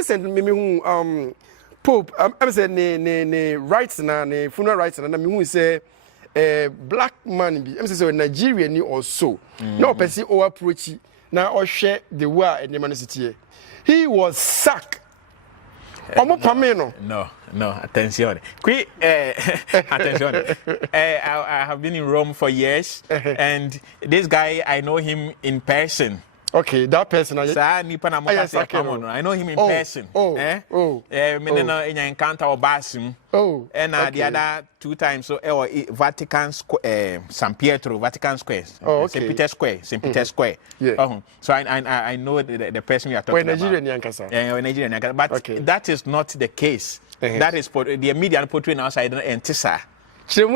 recently me Pope I'm say ne rights na ne funeral rights na me hu say black man bi I'm say Nigeria ni also no person o approach na o share the way and the he was sacked. No, attention. Attention. I have been in Rome for years, and this guy, I know him in person. Okay, that person. I know him in person. In encounter or basim. And the other 2 times, so Vatican Square, San Pietro, Vatican Square, St. Peter's Square, St. Peter's Square. So I know the person you are talking about. Nigerian, but that is not the case. That is the media portraying outside and Tessa. Because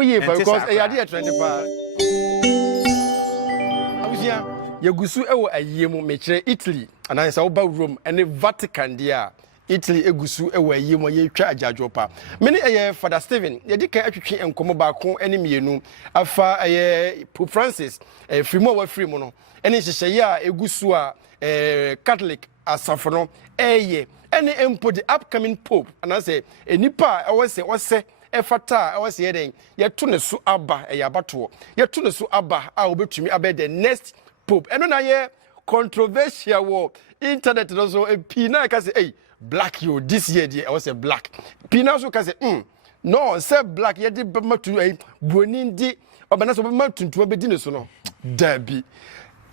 Yagusu ewo ayemu mechere Italy and I saw about Rome and the Vatican dia Italy egusu ewo ayemu ye twa ajajopa many Father Stephen ye di kan atwetwe enkomo ba ko enemienu afa Pope Francis frimo wa frimo no ene hyehye ya egusu a Catholic asafo no ene empo the upcoming pope and I say enipa wose efata wose yeden ye to ne so aba yabato ye to ne so aba a obetumi abe the next Pope. And na ye controversial war internet also Pina can say hey black you this year I was a black Pina so can say no say black ye did to a bonindi obana so be to be dine so no dabi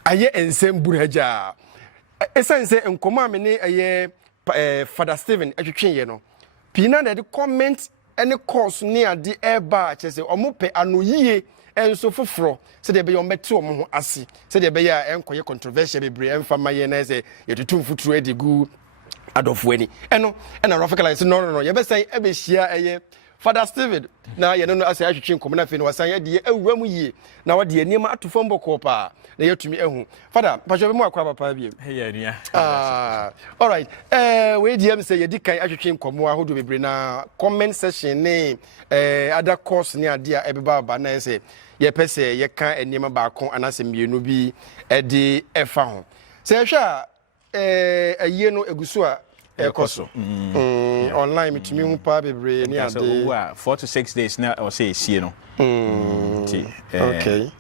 aye ensem buraja esan say enkoma me ne aye Father Stephen atwetwe ye no Pina na de comment any course ne ade eba che say omope anoyie enso foforo se de be yo meti omo ho ase se de be ya enkoye controversial bebre emfa maye na se yetutum futuro edigu adofweni eno na rophekalive no ye be say e be hia eye Father Stephen na ye no ase ahwetwe nkom na fe no wasan ye de awura mu yie na wo de anima atofo mboko pa na yetumi ehu Father pacho be mu akwa papa bi hey ya all right we DM say ye di kan ahwetwe nkom ahodo bebre na comment section ne other course ne ade a ebeba ba na say ye pese ye kan anima ba kon anase mienu bi e de efa ho se hwa aye no egusu a ekoso online mitumi hu pa bebre ni ade 4 to 6 days na or say sie no okay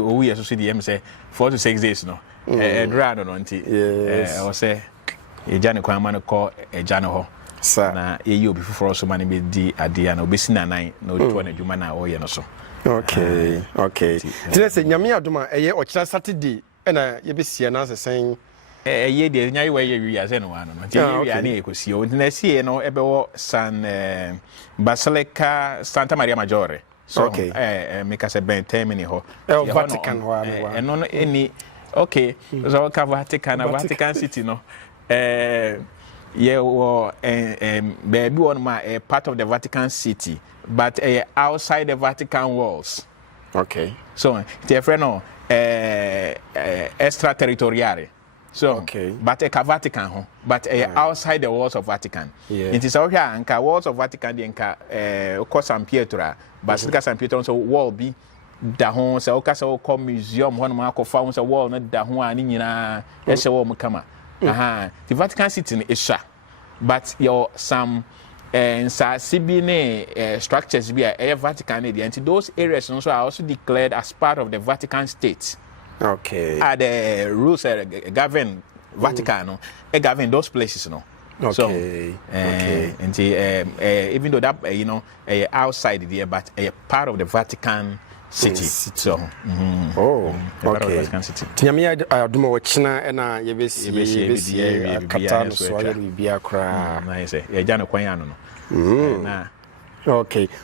owu yeso so di em say 4 to 6 days no dra no nti or say e jane kwan ma no call e jane ho na eyi obi foforo so ma ne be di ade na obesi nanan na otu na dwuma na o ye no so okay tine se nyame adoma eye okira Saturday na ye be sie na sesen ye de nyai we ye wi ase no ano no ti wi ani ekosi o na sie no ebe wo San Basilica Santa Maria Maggiore so make us a ben termini ho Vatican ho no any okay so ka Vatican City no ye wo baby one ma a part of the Vatican City but outside the Vatican walls so the friend no extraterritoriale. So, but a Vatican home, but outside the walls of Vatican. It is out here and walls of Vatican, the San Pietro, Basilica San Pietro, so wall be the home, so Casa museum, one mark of found a wall, not the one in a wall Mukama. The Vatican City is sharp, but your some Sibine structures be a Vatican, and those areas also are also declared as part of the Vatican state. The rules govern Vatican, govern those places, no. So, and even though that outside there, but a part of the Vatican City. So, Vatican City. Tiamia aduma wachina ena yebesi kaptano swaya bibia kra. Na say ya jana kwanyano no.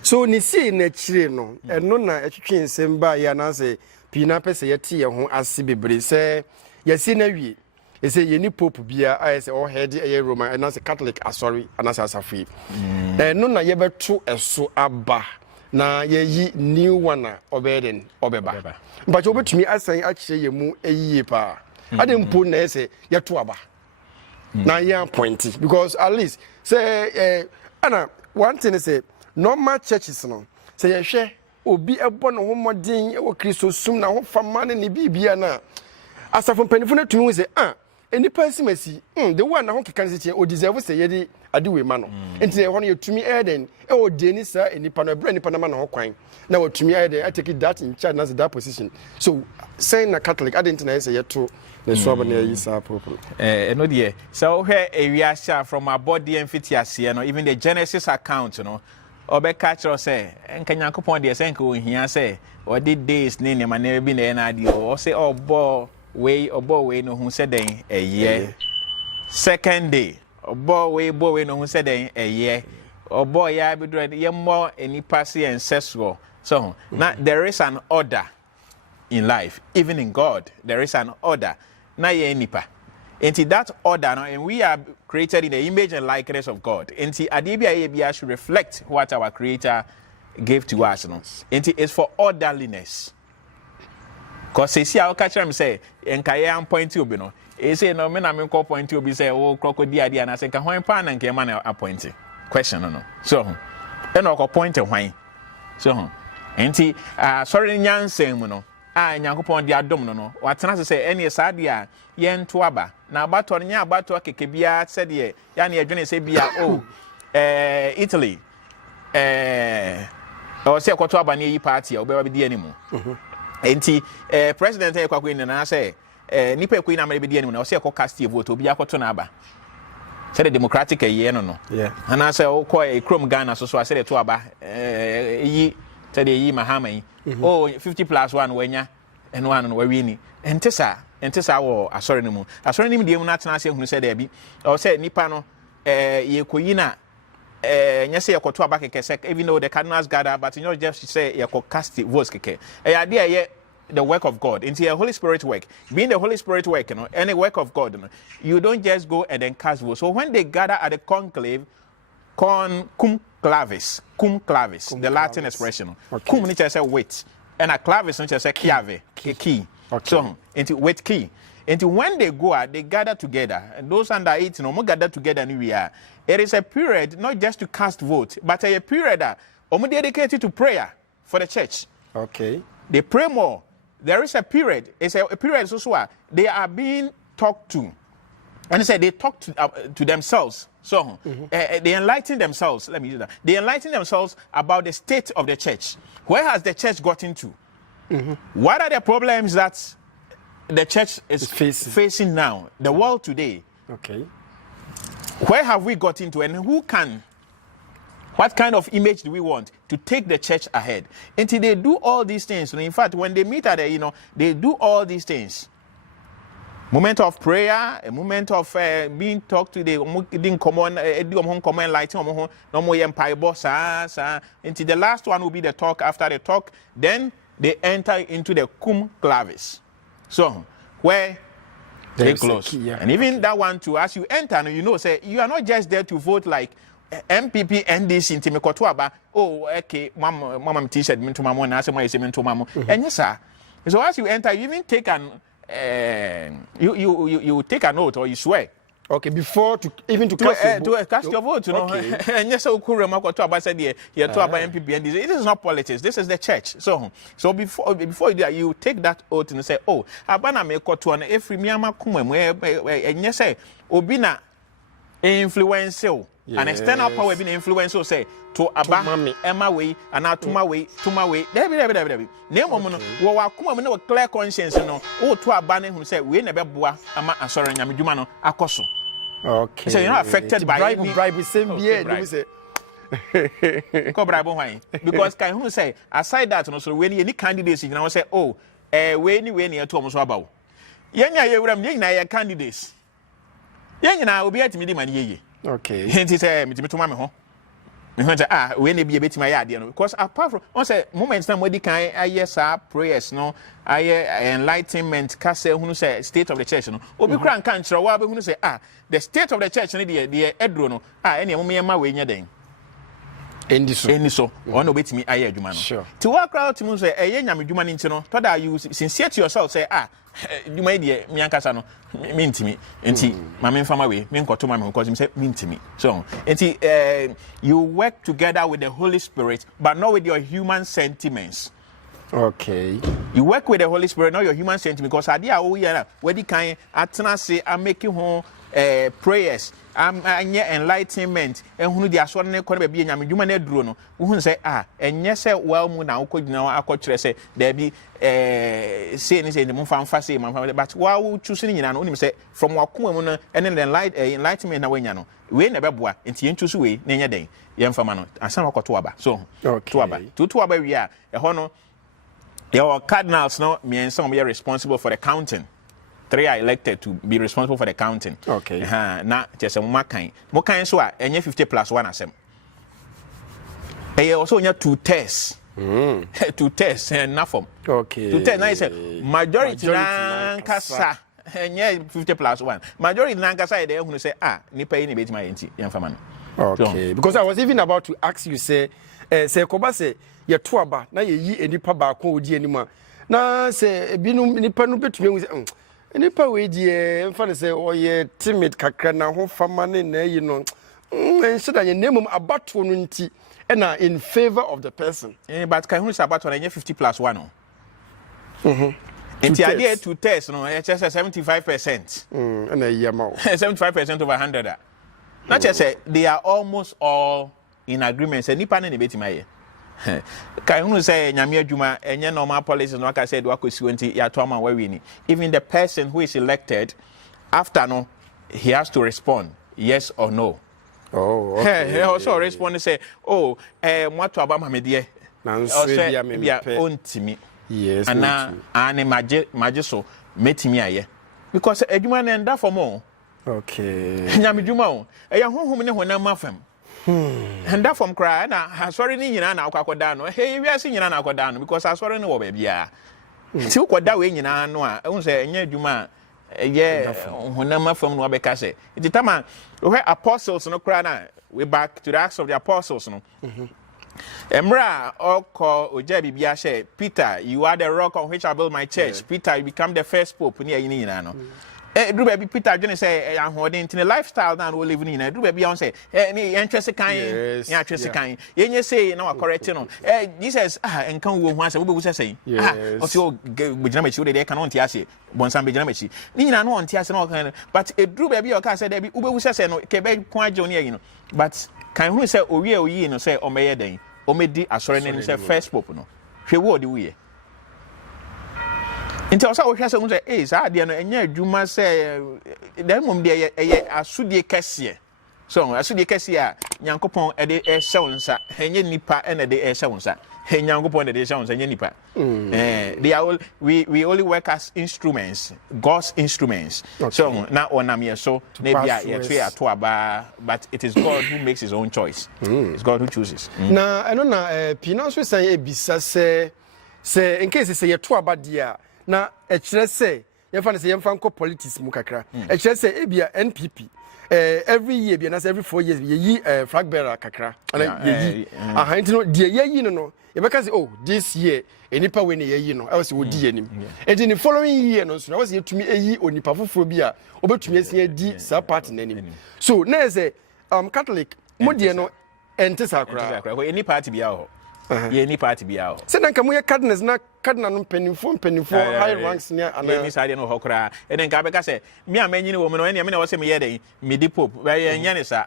So ni si na chire no eno na etwetwe nsemba ya na say Pina pese yeti ye ho ase bebre se yesi na wie ese ye ni pope bia ayese o head e Roman and as Catholic asori anas asafi no na ye beto eso aba na ye yi new one obeden obeba but obetumi asan a kire ye mu eyiye pa adempo na ese ye to aba na ye point because at least say ana one thing is say normal churches no say ye hwe obi ebo no homodin e wo Kristo sum na ho fama ne bibia na asafo mpanifo na tumi se any person the one na ho keka nse o deserve say ye di ade we ma no enti ho no ye tumi eden e o de ni sa enipa no bra nipa na ma no ho kwan na o tumi eden I take that in charge na that position so saying na Catholic I didn't know say ye to the so ba na yi sa problem no dey so here area share from our body and fit ase no even the Genesis account no obe catch us say enka Nyankopon dey say enka o hia say o the days ne ne ma na bi na na ade o say obo we no hu say den a year second day obo we no hu say den a year obo ya be do ye more any pass ancestral so now there is an order in life even in God there is an order na ye nipa enti that order no and we are created in the image and likeness of God enti adebia ye bia should reflect what our creator gave to us no enti it's for orderliness. Cause see how catch him say enkaye am point obi no e say no me na me call point obi say o crocodile dia na say ka hwan pa na nke ma na appoint question no so e no ko point hwan so enti sorry nyansem mu no Nyankopon dia dom no watena say ene sa dia ye nto aba na abato nya abato keke bia se de ya na edwene se bia o Italy o se kwato aba na yi party obeba bi dia ni mu enti president e kwakwe ni na say nipa ekwe na mare bi dia ni mu na o se ko cast vote obi akoto na aba say the democratic ye no yeah and I say o ko e krom Ghana so I say the to aba yi say the yi mahama yi oh 50+1 wanya and one no we ni entesa wo asori ni mu de mu na tena ase hunu say there bi o say nipa no ye koyi na nya say yakoto aba keke say even though the cardinals gather but you know just say yako cast votes keke ye the work of God into the Holy Spirit work being the Holy Spirit work you know any work of God you know you don't just go and then cast votes so when they gather at the conclave cum clavis the Latin expression cum ni say wait and a clavis ni say chiave key so into wait key into when they go out they gather together and those under 18 no gather together and we are it is a period not just to cast vote but a period that dedicated to prayer for the church. Okay, they pray more. There is a period it's a period so they are being talked to and they say they talk to themselves so they enlighten themselves. Let me use that. They enlighten themselves about the state of the church. Where has the church gotten to? What are the problems that the church is facing now, the world today? Okay, where have we got into and what kind of image do we want to take the church ahead? Until they do all these things. In fact, when they meet at they do all these things. Moment of prayer, a moment of being talked to the common lighting, no more empire boss. Until the last one will be the talk. After the talk, then they enter into the cum clavis. So, where they close. And even that one too, as you enter, you know, say you are not just there to vote like MPP, NDC, Intimicotuaba. Oh, okay, mama t-shirt, minto mamo, and I say my minto mamo. And yes, sir. So as you enter, you even take an you take an oath or you swear. Okay, before to cast your vote, you know. And yes, so cool. Makotuaba said here to about MPP, NDC. It is not politics. This is the church. So before you do that, you take that oath and say, oh, abana me kotu an every miyama kumwe and yes, say obina influence. Yes. An external power being influence so say to aba Emma way and now to my way Debbie. Name woman wo akuma me no clear conscience no o to aba ne hu say we na beboa ama asori nyamedwuma no akoso. Okay. So you're not affected by bribe same year do we say ko bribe why because can who say aside that no so we any candidates you know say oh we ni to omo so aba wo. Yenya ye wuram ye na ye candidates. Yenya na obi atimi di mani ye. Okay. He say me to mama ho. Me ho say we na bia betima ya ade no because apart from on say moments na modi kan aye prayers no aye enlightenment ka say hunu say state of the church no obi kra nka nkyerɛ wa be hunu say the state of the church no de edro no ene mo yema we nya den eni so on obetimi aye adwuma no sure ti wa kra to mu say eye nyamedwuma ni nti no to that you sincere to yourself say dwuma de mi ankasa no mi ntimi enti ma me mfama we me nkoto ma me because me say mi ntimi so enti you work together with the Holy Spirit but not with your human sentiments. Okay. You work with the Holy Spirit, not your human sentiment, because idea where the kind atena say I'm making home prayers. I'm enlightenment and who the assortment could be a human drone who say and yes well now could now I could say there be saying in the moon fancy but while choosing in an only say from Wakumuna and then enlightenment away no we never boa into into way near day young famano and some of Tuaba so Tuaba we are a honor your cardinals no me and some are responsible for the counting. 3 are elected to be responsible for the counting. Okay. Na just a mokain. Mokain so a 50 plus 1 asem. E also nya 2 tests. 2 tests and nothing. Okay. 2 tests na say majority na kasa. Nya 50 plus 1. Majority na kasa dey hunu say nipa yi na betima enti yemfa no. Okay. So, because I was even about to ask you say koba say ye to aba na ye yi enipa ba ko odi anima. Na say ebinum nipa no betumi say nipa we die mfa say oye timid kakra na ho fama ne na yi no enshida ye nemum abato no nti na in favor of the person but kan hu say abato na 50 plus 1 no nti ade to test no e say 75% na yema 75% over 100 na say they are almost all in agreement say nipa na betima ye Kai hunu say nyame adwuma enye normal policies no aka say do akosi wonti ya to ama we ni even the person who is elected after no he has to respond yes or no. Oh, okay. He also respond and say mwato abama me de na nso bia me pe ontimi yes ana ane maje so metimi aye because adwuma na nda for mo okay nyame adwuma o eya honhom ne honam afam and that from cry na sorry ni nyina na akwakoda no hey we ase nyina na akwakoda no because sorry no wo ba bia ti ukoda we nyina no a ehun se enya adwuma ye honam afam no abeka se it tama we apostles no cry na we back to the Acts of the Apostles no Emra oko oja bibia she Peter you are the rock on which I build my church. Peter you become the first pope ni ayi nyina no do baby Peter Johnny say ahoden in the lifestyle now we live in do baby on say ni interest kan ya interest kan yenye say na wa correct no Jesus enkan wo hu ase wo be say o se o gbegina mechi we dey kan on ti ase bonsan begina mechi ni nyina no on ti ase no kan but do baby o ka say there be wo be say no ke be kon ajo ni ayi no but kan hu say owie no say o meye den o medi asore ni say first pope no hwe wo de wo Inti osa wo hwase say saa de no enya adwuma say dem mom de eye asudie kese so asudie kese a nyankopon e de ehye wonsa enye nipa e na de ehye wonsa nyankopon de ehye wonsa enye nipa they are all we only work as instruments God's instruments so na onam ye so na bia ye twe ato aba but it is God who makes his own choice it's God who chooses na eno na pino so say ebisa say in case say ye to aba dia na ekire say yemfa say yemfa nko politics mu kakra ekire say ebia NPP every year bia na say every 4 years ye yi flag bearer kakra ana ye yi ahanti no de ye yi no ye beka say this year enipa we ne ye yi no I was odi anim and in the following year no so na was ye tumi eyi onipa foforo bia obetumi asia di sa party nanim so na say Catholic mo de no ente sakra any party bia ho ye ni party bia ho se nanka mo ye cardinals na cardinal no penifo high ranks near ana ni sade no hokra e den ka beka say me amanyini wo me no ene me na wo say me ye den me di pope we nya ne sa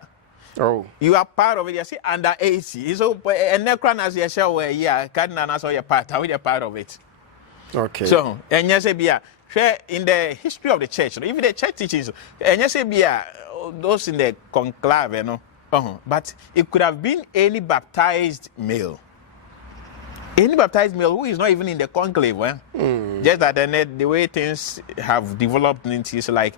you are part of it you see under 80 so enekra na say share we here cardinal na so you part how you part of it okay so enya say bia share in the history of the church if the church teaches enya say bia those in the conclave no but it could have been any baptized male who is not even in the conclave, just that the way things have developed is like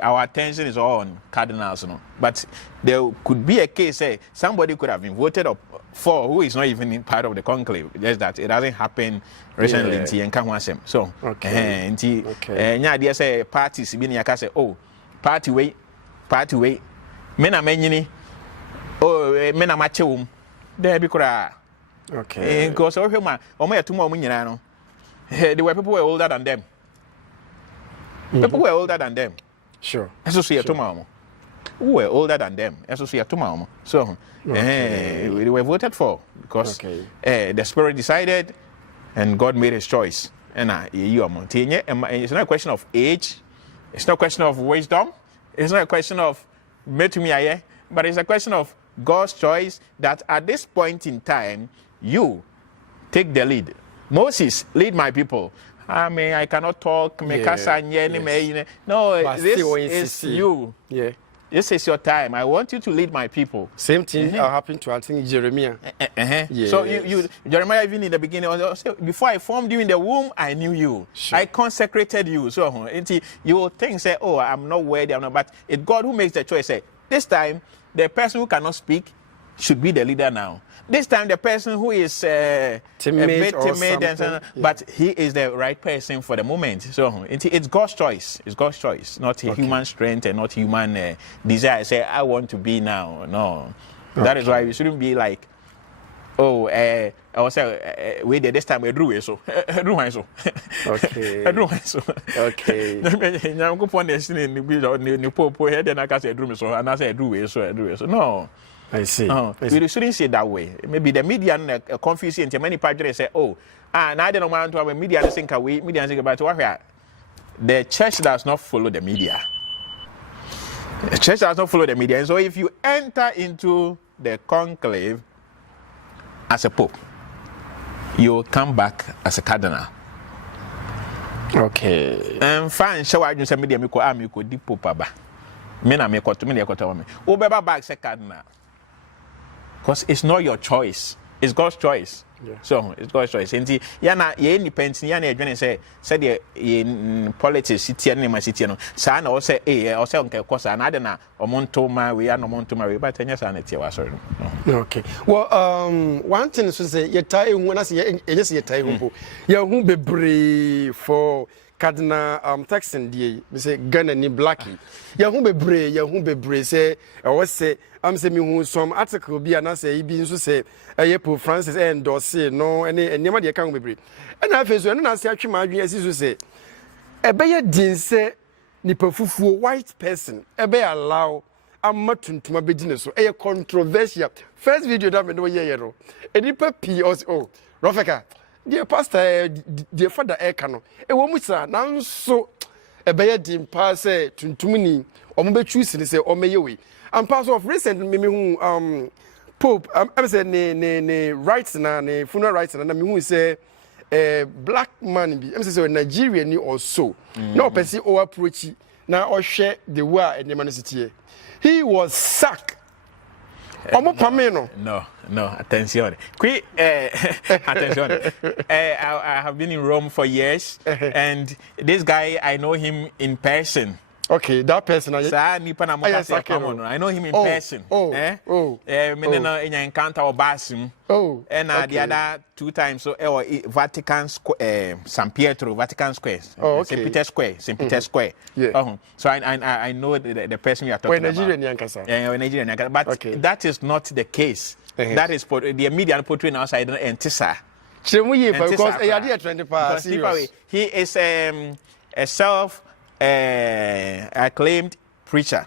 our attention is all on cardinals, but there could be a case somebody could have been voted up for who is not even in part of the conclave, just that it hasn't happened recently. So say parties say party way mena menyini mena machewum there be kura. Okay. Because they were people who were older than them. People were older than them. Sure. Who were older than them. So they were voted for because the Spirit decided and God made his choice. And it's not a question of age, it's not a question of wisdom, it's not a question of but it's a question of God's choice that at this point in time, you take the lead. Moses, lead my people. I mean, I cannot talk. No, this is you. Yeah. This is your time. I want you to lead my people. Same thing happened to, I think, Jeremiah. Yes. So Jeremiah, even in the beginning, before I formed you in the womb, I knew you. Sure. I consecrated you. So you will think, say, oh, I'm not worthy, I'm not. But it's God who makes the choice. Say, this time, the person who cannot speak should be the leader now. This time, the person who is a bit timid, but he is the right person for the moment. So it's God's choice. It's God's choice, not human strength and not human desire. Say, I want to be now. No. That is why we shouldn't be like, oh, I was say, wait, this time we drew it so. Okay. Okay. Now go on this in the popo head, then I can say drew so, and I say drew it so. No. I see. We shouldn't say it that way. Maybe the media confuse it. Many padres say, oh, now I don't want to have a media think away. Media think about what the church does not follow the media. The church does not follow the media. And so if you enter into the conclave as a pope, you will come back as a cardinal. Okay. And fine, show I just media me ko di pope aba. Me na me ko to me me. O beba back as a cardinal. Because it's not your choice, it's God's choice. Yeah. So it's God's choice. And yana ye independent, yana adwene say the politics city and my city no. Sa na o say o say onke kosa na de na omonto ma we are no monto ma we but enya sa na tie wa sorry. Okay. Well, one thing is to say ye tie hu na say ye say ye tie hu. Ye hu bebre for Cardinal Texan die we say Ghana ni Blackie. Ye hu bebre say I say I'm saying me who some article be and say be so say Pope Francis endorse no any nema de kan bebre. And I feel so no na say atwe ma adwen asi so say e be ye din say nipa fufuo white person e be allow amatuntuma be din so e controversial. First video that me no ye no. E nipa pi oh Rofeka dear pastor dear father e ka no e wo mu sa na so e be ye din pa say tuntumni omo be choose ni say omeye we. And part of recent me Pope I'm say ne rights na ne funeral rights na me hu say black man bi I'm say Nigeria ni also na person o approach na o hwe the way and man city he was sacked no attention attention I have been in Rome for years and this guy I know him in person. Okay, that person I know him in person. Encounter and the other 2 times so Vatican Square, San Pietro, Vatican Square, St. Peter's Square. Yeah. So I know the person you are talking about. Nigerian, but that is not the case. That is the media portraying outside Antissa. Because he is a self acclaimed preacher.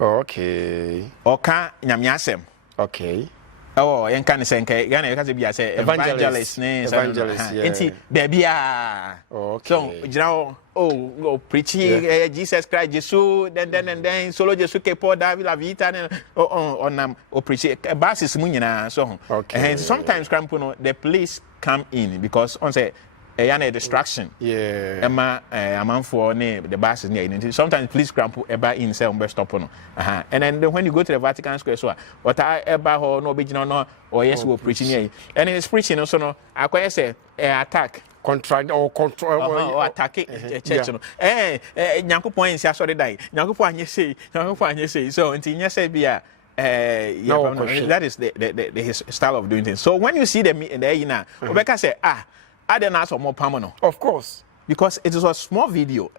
Okay. Oka nyamiasem. Okay. Oh, yen kan say nke Ghana you can be say evangelist enti there bia. Okay. So you preaching Jesus Christ Jesus then solo Jesus ke Paul David la vita on preach basis mu nyina so. Okay. And sometimes the police come in because on say a distraction. Yeah. Emma, a man for the bus is sometimes police cramp eba in say on stop on. And then when you go to the Vatican Square, so what I eba or no big no or yes we're preaching here. And in his preaching also no I say attack. Contract or control or attack church. Nyankopon is sorry die. Nyankopon you say so until you say be that is his style of doing things. So when you see them there you know, Rebecca say I don't ask for more permanent. Of course. Because it is a small video.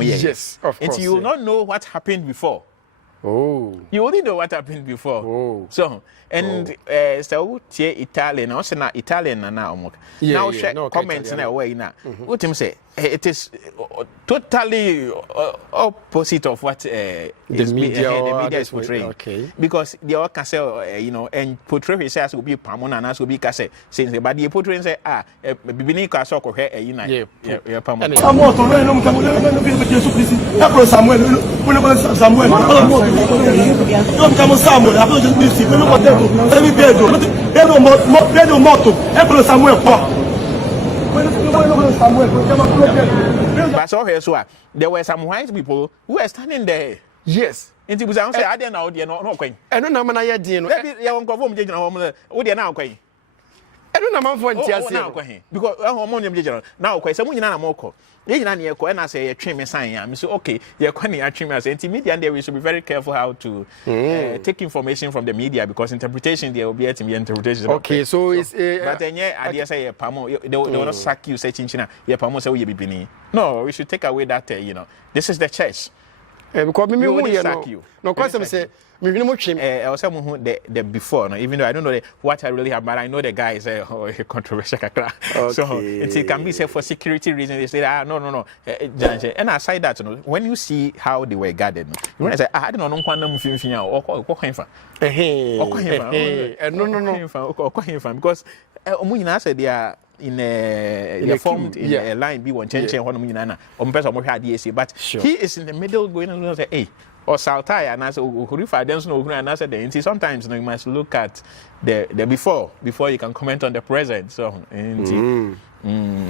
Yes, of course. And you will not know what happened before. Oh. You only know what happened before. Oh. So, and so Italian, also not Italian now. Now, comments in a way now. What him say? it is totally opposite of what the media is portraying. Okay. Because they all can say, you know, and portray himself will be Pamon and as will be Casse, since the body portraying say, beginning Castle or hair, you know, yeah, Pamon. But so here, so there were some white people who were standing there. Yes. And it was say, I didn't know they're not going. I don't know, man. I didn't. Maybe you won't go home, oh, they're now going. I don't know, man. For because I'm now, quite someone in Anamoko. You and I say a trim sign. I'm so okay. You're going to trim as media, and we should be very careful how to take information from the media because interpretation there will be interpretation. Okay, so it's but then I say a pamo. They will not sack you, say China. Yeah, pamo say we be. No, we should take away that. You know, this is the church. Because me won't sack you. No, because say. I was the before, no, even though I don't know what I really have, but I know the guy is a controversial. Okay. So it can be said for security reasons. They say, no. And aside that, when you see how they were guarded, you want to say, I don't know, because they are they're formed in a line B1 but he is in the middle going and say, hey. Or Saltai and as Hurifa don't know and answer the sometimes you must look at the before you can comment on the present. So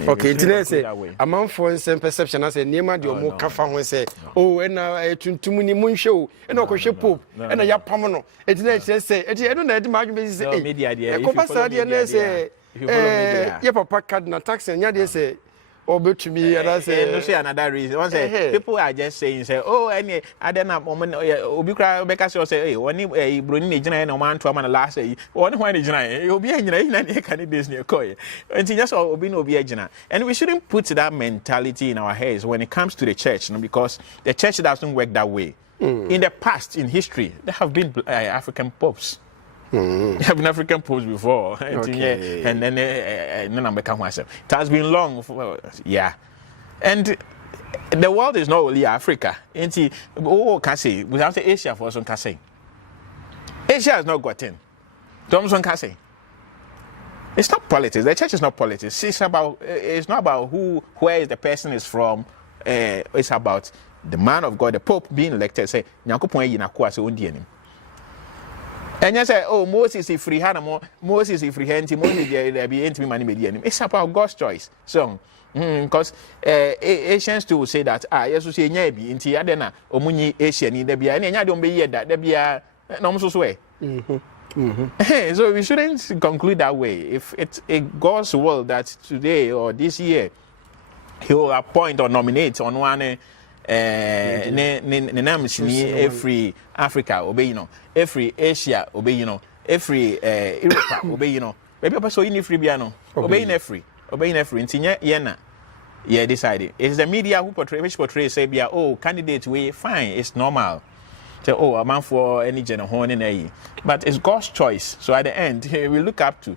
okay, today say a man for some perception as a name the more kafa when say and tuntumuni mun show and no question pope and a yapamono. It's say I don't know the margin say media say papa card na tax and ya say or but to me, and I say another reason. One say people are just saying, say, oh, any I don't know, moment, Ubika because you say, when you bring a no man to a man last say, one when you'll be a candidates near Koy. And just all be no be a. And we shouldn't put that mentality in our heads when it comes to the church, because the church doesn't work that way. In the past, in history, there have been African popes. There have been African popes before, okay. And then it has been long, and the world is not only Africa. Can say without Asia for some can say Asia has not gotten. Thompson can say it's not politics. The church is not politics. It's not about where the person is from. It's about the man of God, the Pope being elected. Say Nyankopon yinakuwa se ondianim. And you say, oh, Moses is free, Moses is free, Moses there be intimate money median. It's about God's choice. So, because Asians too say that, yes, you say, maybe in Tiadena, or Muni Asian, there be any, I don't be yet that there be a normal way. So we shouldn't conclude that way. If it's a God's will that today or this year, He will appoint or nominate on one. Every Africa obey every Asia obey every Europe obey maybe also in free piano obeying every intinya yena decided it's the media who portray say be candidate way fine, it's normal. So a man for any general in but it's God's choice. So at the end we look up to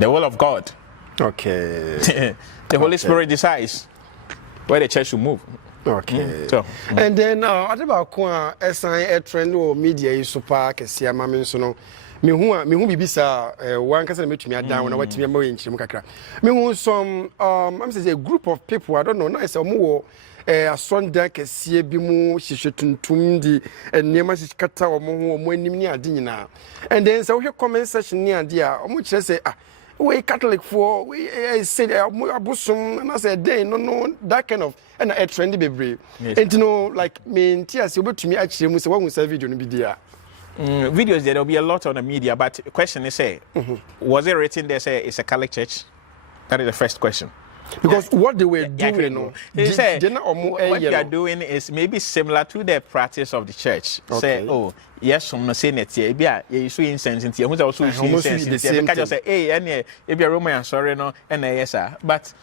the will of God. Okay. The Holy Spirit decides where the church should move. Okay. And then at about a trend or media is super kesia mama so no me who bibisa one kasa me tumi adan na watimi ma wenchim kakra me who some I'm say a group of people I don't know na say omo asonda kesia bi mu hihye tuntum di enema sikata omo anim ni ade nyina and then so we comment section ni ade a omo kire say we Catholic for we said abusum and I said they no that kind of and a trendy baby and you know like me tias obetumi akire mu say one say video no bi dia videos there'll be a lot on the media but the question is say was it written there say it's a Catholic church? That is the first question. Because what they were doing, what you are doing is maybe similar to the practice of the church. Say, yes, some no say net here. You see incense here. Who's also incense here? Because you say, hey, and if you're Roman, sorry, no, and yes, sir. But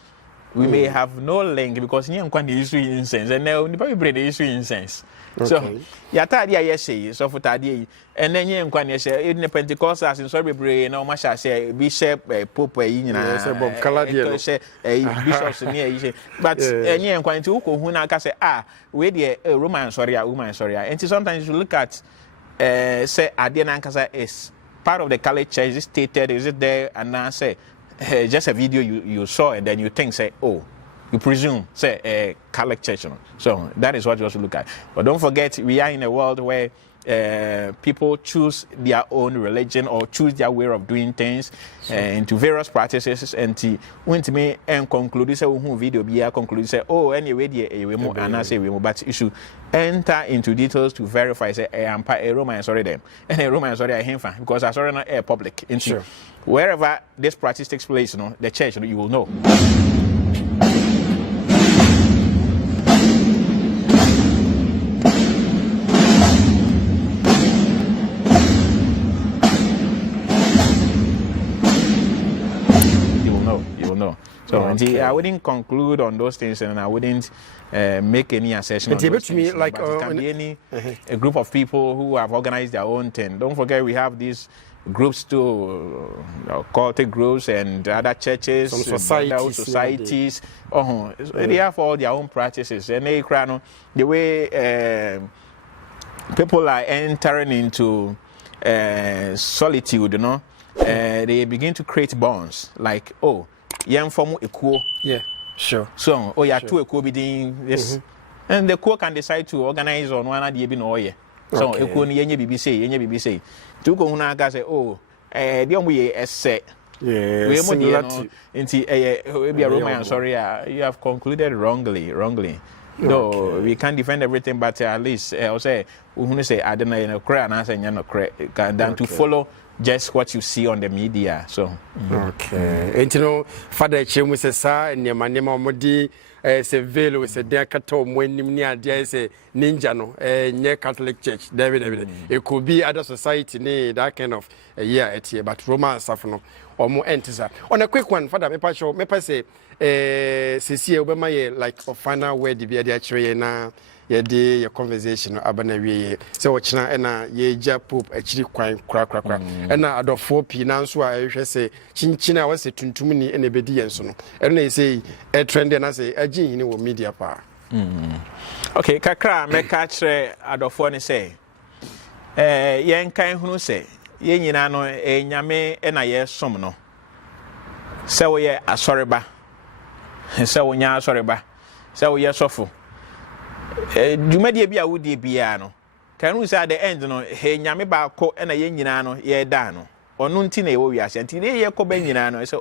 we may have no link because you can't issue incense, and now the people bring the issue incense. So, Yatadia, yes, so for Tadi, and then you can't say in the Pentecostals in Sorry, no much I say, Bishop, Pope, bishops near, but you can't do who I can say, where the Roman sorry, woman sorry. And sometimes you look at, say, Adianankasa is part of the Catholic Church, is stated, is it there, and now say, just a video you saw, and then you think, say, oh. You presume, say, a Catholic church. So that is what you also look at. But don't forget, we are in a world where people choose their own religion or choose their way of doing things into various practices. And when to me and conclude, say, video be conclude, say, oh, anyway, and I say, but you should enter into details to verify, say, I am a Roman, sorry, them, and a Roman, sorry, I him because I sorry, not a public. Into wherever this practice takes place, the church, you will know. So I wouldn't conclude on those things, and I wouldn't make any assessment. It can be a group of people who have organized their own thing. Don't forget, we have these groups too, cultic groups and other churches, some societies. They have all their own practices, and the way people are entering into solitude, they begin to create bonds, like form a co. Yeah, sure. So, two a co bidding this, and the co can decide to organize on one of the bin so, a co any BBC, to go on say, the only essay. Yeah, we be a Roman, sorry, you have concluded wrongly. No, we can't defend everything, but at least I'll say, we say, I don't know, cry and answer, and than to follow just what you see on the media. So, okay. And Father Chim says, sir, and your man, Modi, say, Velo, say, dear Cato, when near there is a ninja, no, near Catholic Church, David. It could be other society, that kind of a year at here, but Roman Safano or more enters. On a quick one, Father, me say, Cecilia Obama, like, a final word, the beer, actually, now. Your conversation abana so china ena ye ja pope achiri kwan kra ena adofo pi na nso a ehwe se chinchina wa se tuntum ni ena bedi yenso no ena say e trend na say agin hini wo media pa okay kakra meka kire adofo ni say yen kan hunu say ye nyina no nyame ena ye som no se wo ye asoreba se wo nya asoreba se wo ye sofo Jumadi bia wudi bia no kan hu say at the end no he nyame ba ko na ye nyina no ye da no onu nti na ye wo wiase nti ye ko ba nyina no say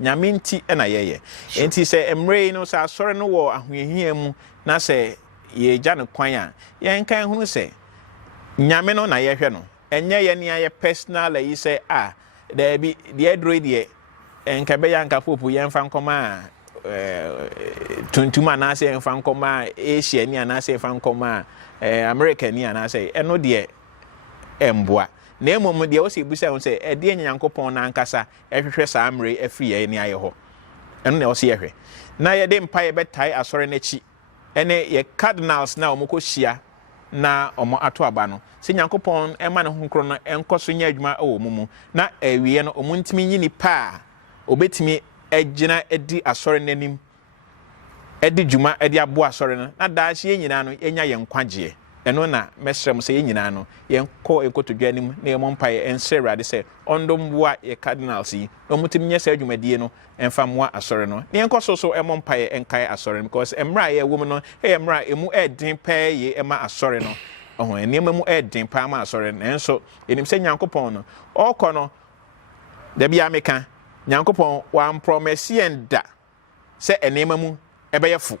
nyame nti na ye nti say emre no say asore no wo ahohia mu na say ye gya no kwan a ye kan hu say nyame no na ye hwe no enye ye ne ye personal yi say there be the edro de enka be yanka popu ye mfa nkoma tuntuma na say mfa nkoma Asia ni na say mfa nkoma America ni na say eno de emboa na emom de o say busa won say e de nyankopon na nkasa ehwehwe sa amre afri ye ni aye ho eno na o say ehwe na ye de mpa ye betai asore na chi ene ye cardinals na omoko hia na omo ato aba no se nyankopon ema ne honkro no enkoso nya adwuma o mumu na ewie no omuntimi nyini pa obetimi ejina edi asore nanim edi dwuma edi abo asore no na daahye yenyina no enya ye nkwagye eno na mesrem se yenyina no yenko ekotodwa anim na yemo mpae enserade se ondomboa ye cardinals yi omutimi nya se adwumadie no emfa moa asore no na yenko so emo mpae enkae asore because emra ye wom no emra emu edin pa ye ema asore no enema mu edin pa ma asore no enso enim se nyankopon no okono da bia meka nyankopon wan promise enda se enema mu ebeyefu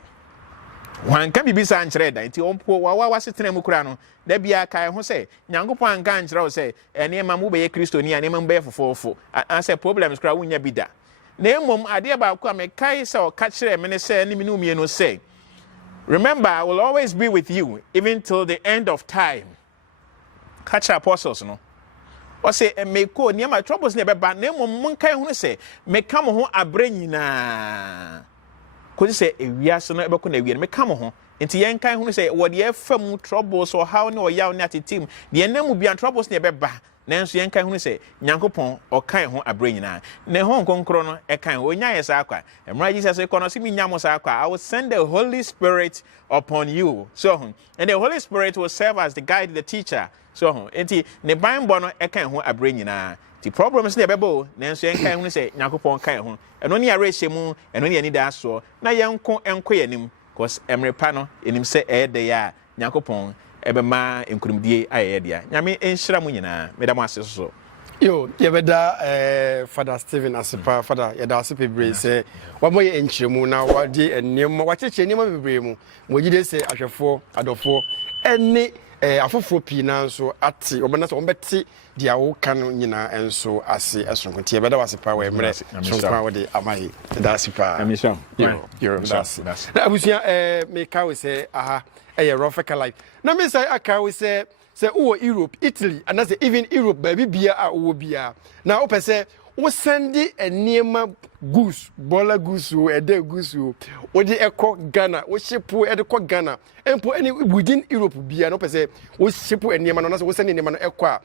wan kan bibisa ankyere da nti ompo wa setena mu kura no da bia kai ho se nyankopon anka ankyere wo se enema mu beye kristoni enema mu beye fofofo anse problems kura wunya bida na emom ade ba ko amekai se o ka kire me ne se ni minu mie no se remember I will always be with you even till the end of time catch apostles no o say emeko ni ma troubles ne beba na emom mun kai hu se meka mo ho abre nyina Cause say ewiase no ebeko na ewie me ka mo ho nti yen kan hu say wo de efam troubles or how na oyaw na team de enam bia troubles na ebeba nanso yen kan hu say nyankopon o kan ho abre nyina ne ho nkonkro no e kan onya yes akwa emra Jesus e kono simi nyamo sa akwa I will send the Holy Spirit upon you so and the Holy Spirit will serve as the guide, the teacher so nti ne Bible no e kan ho abre nyina the problem is nebebo nanso yen kan hu say nyankopon kan ho eno ne yare hyemu eno ne ani da so na yenko enko yanim cause emrepa no enim se de ya nyankopon ebema enkurumdie ayeye dia nyame enhyira mu nyina meda mu ase so yo yebeda Father Stephen Asepa Father yeda asepe bre se wamoye enkyiremu na wade ennem wacheche ennem bebre mu mogide se ahwefo adofo ene afoforo pi na nso ate obana so ombeti dia wo kan nyina enso ase esonkontie yebeda wasepa we mre sonkwa wode amahi da asepa amisham yo that's na abusia me ka we se aha rophekalive na me say aka we say o Europe Italy and that's even Europe baby bia a wo bia na o pese wo sendi enema goose bola goose o ede goose o de ekọ Ghana wo shipu ede kọ Ghana empo any within Europe bia no pese wo shipu enema no na so wo sendi enema no ekọ a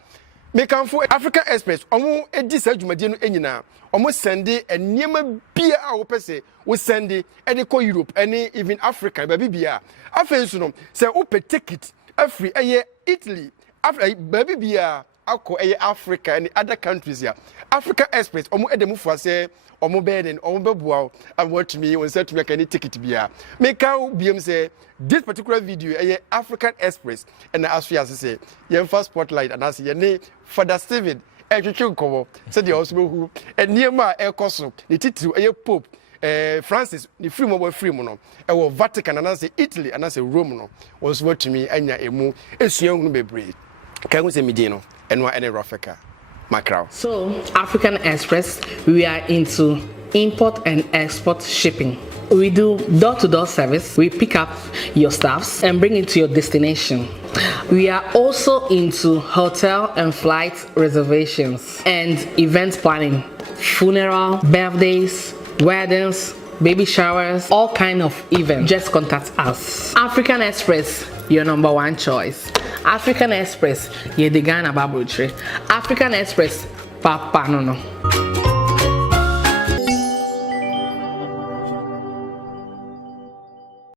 me kan for African Express omo edi sa dwumadie no enyina omo sendi enema bia a wo pese wo sendi ede kọ Europe any even Africa baby bia afensu no se wo pe ticket afri eye Italy after baby bia akọ eye Africa and other countries here Africa Express omo edemu fo ase omo beden omo bebua and what me when said to me can ticket bia make out biem say this particular video eye African Express and as we say yen first spotlight and as ye Father Stephen etwetwe nkomo say the also who and niema ekoso the title eye Pope Francis ni free mo free mo no e wo Vatican and say Italy and say Rome no was what to me anya emu esuan hunu bebre kan hu say midie no eno ene Ropheka macro. So African Express, we are into import and export shipping. We do door-to-door service. We pick up your stuffs and bring it to your destination. We are also into hotel and flight reservations and event planning, funeral, birthdays, weddings, baby showers, all kind of events. Just contact us. African Express, your number one choice. African Express, ye the Ghana Babutre. African Express, Papa no.